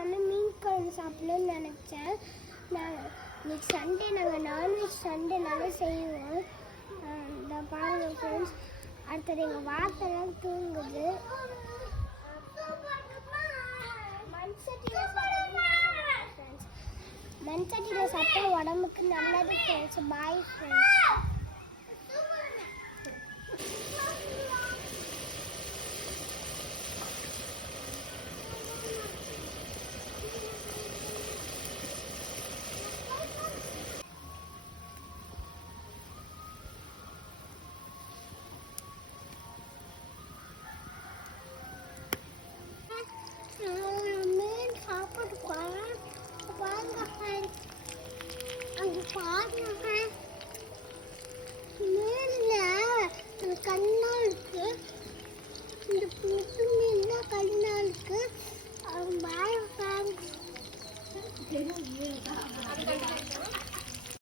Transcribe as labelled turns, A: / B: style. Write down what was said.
A: வந்து மீன் குழம்பு சாப்பிடணும்னு நினச்சேன். நான் இன்னைக்கு சண்டே நாங்கள் நான்வெஜ் சண்டேனால செய்வோம். இந்த பாருங்கள் ஃப்ரெண்ட்ஸ் அடுத்தது எங்கள் வார்த்தைலாம் தூங்குது. மண் ஃப்ரெண்ட்ஸ் மண் சட்டியில் சாப்பிட்டா உடம்புக்கு நல்லது ஃப்ரெண்ட்ஸ் பாய் ஃப்ரெண்ட்ஸ் அங்கே பாருங்க. இருக்கு இந்த புட்டு மீன்ல கண்ணா இருக்கு பாய்